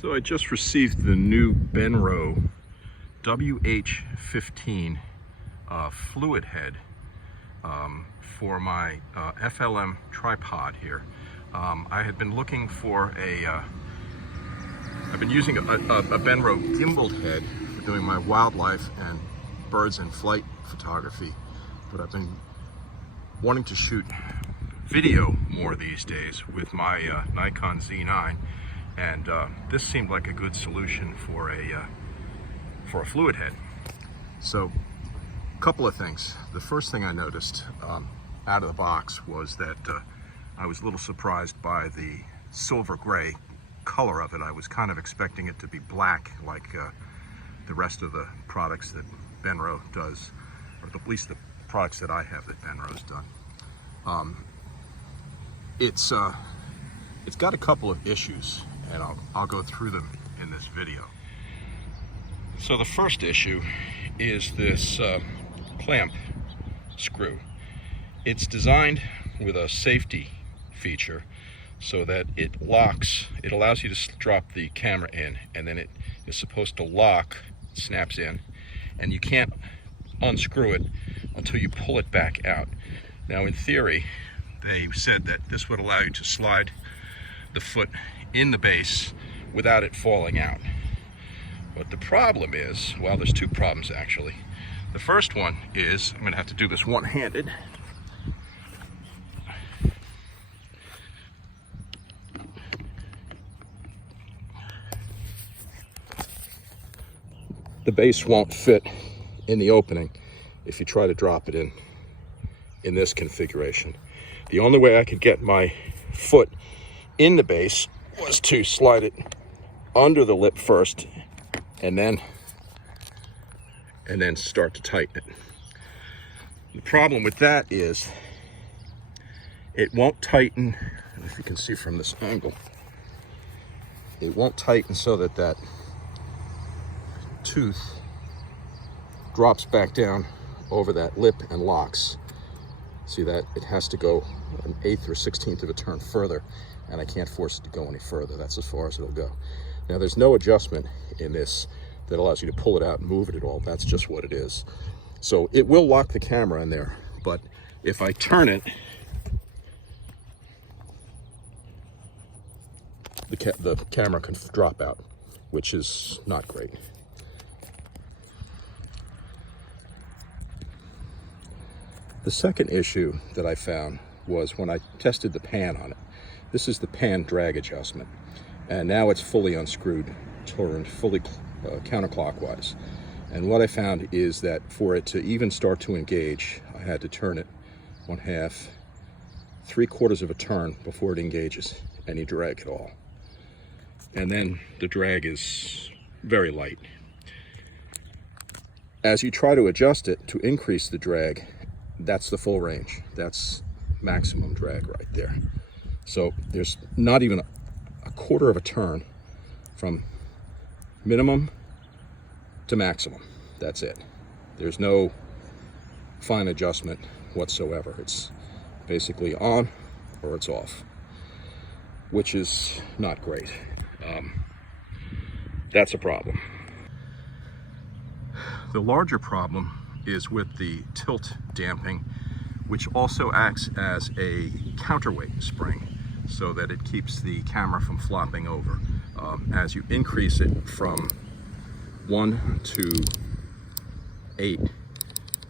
So I just received the new Benro WH15 fluid head for my FLM tripod here. I had been looking for I've been using a Benro gimbal head for doing my wildlife and birds in flight photography, but I've been wanting to shoot video more these days with my Nikon Z9, and this seemed like a good solution for a fluid head. So, a couple of things. The first thing I noticed out of the box was that I was a little surprised by the silver gray color of it. I was kind of expecting it to be black like the rest of the products that Benro does, or at least the products that I have that Benro's done. It's got a couple of issues, and I'll go through them in this video. So the first issue is this clamp screw. It's designed with a safety feature so that it locks. It allows you to drop the camera in, and then it is supposed to lock, snaps in, and you can't unscrew it until you pull it back out. Now, in theory, they said that this would allow you to slide the foot in the base without it falling out. But the problem is, well, there's two problems actually. The first one is, I'm going to have to do this one-handed. The base won't fit in the opening if you try to drop it in this configuration. The only way I could get my foot in the base was to slide it under the lip first and then start to tighten it. The problem with that is it won't tighten, if you can see from this angle, it won't tighten so that that tooth drops back down over that lip and locks. See that? It has to go an 1/8 or 1/16 of a turn further, and I can't force it to go any further. That's as far as it'll go. Now, there's no adjustment in this that allows you to pull it out and move it at all. That's just what it is. So it will lock the camera in there, but if I turn it, the camera can drop out, which is not great. The second issue that I found was when I tested the pan on it. This is the pan drag adjustment, and now it's fully unscrewed, turned fully counterclockwise. And what I found is that for it to even start to engage, I had to turn it 1/2, 3/4 of a turn before it engages any drag at all. And then the drag is very light. As you try to adjust it to increase the drag, that's the full range. That's maximum drag right there. So there's not even a 1/4 of a turn from minimum to maximum. That's it. There's no fine adjustment whatsoever. It's basically on or it's off, which is not great. That's a problem. The larger problem is with the tilt damping, which also acts as a counterweight spring so that it keeps the camera from flopping over. As you increase it from 1 to 8,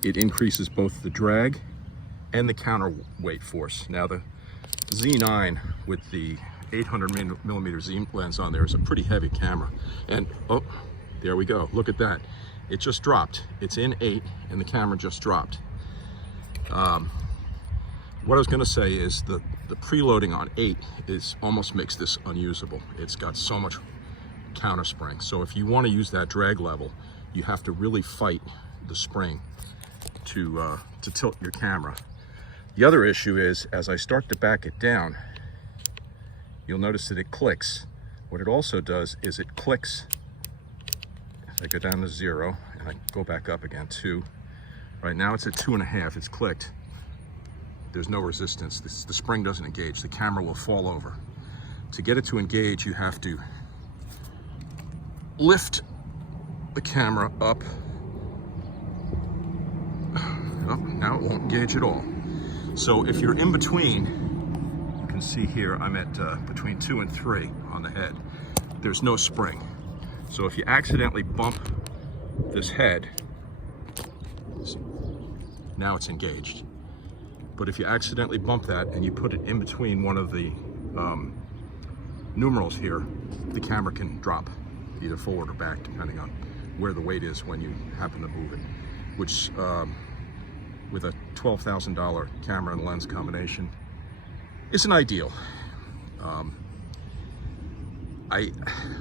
it increases both the drag and the counterweight force. Now, the Z9 with the 800mm zoom lens on there is a pretty heavy camera, and oh, there we go, look at that. It just dropped. It's in 8 and the camera just dropped. What I was going to say is the preloading on 8 almost makes this unusable. It's got so much counter spring. So if you want to use that drag level, you have to really fight the spring to tilt your camera. The other issue is, as I start to back it down, you'll notice that it clicks. What it also does is it clicks. If I go down to 0 and I go back up again, 2. Right now it's at 2.5, it's clicked. There's no resistance. The spring doesn't engage. The camera will fall over. To get it to engage, you have to lift the camera up. Oh, now it won't engage at all. So if you're in between, you can see here I'm at between 2 and 3 on the head. There's no spring. So if you accidentally bump this head, now it's engaged. But if you accidentally bump that and you put it in between one of the numerals here, the camera can drop either forward or back depending on where the weight is when you happen to move it, which with a $12,000 camera and lens combination isn't ideal. I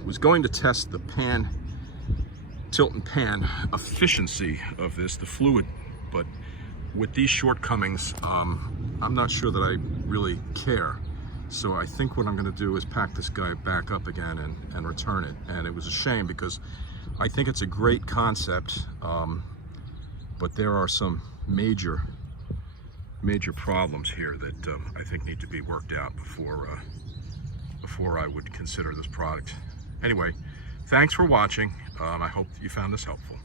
was going to test the pan, tilt and pan efficiency of this, the fluid, but with these shortcomings, I'm not sure that I really care. So I think what I'm going to do is pack this guy back up again and return it. And it was a shame because I think it's a great concept, but there are some major problems here that I think need to be worked out before I would consider this product. Anyway, thanks for watching. I hope you found this helpful.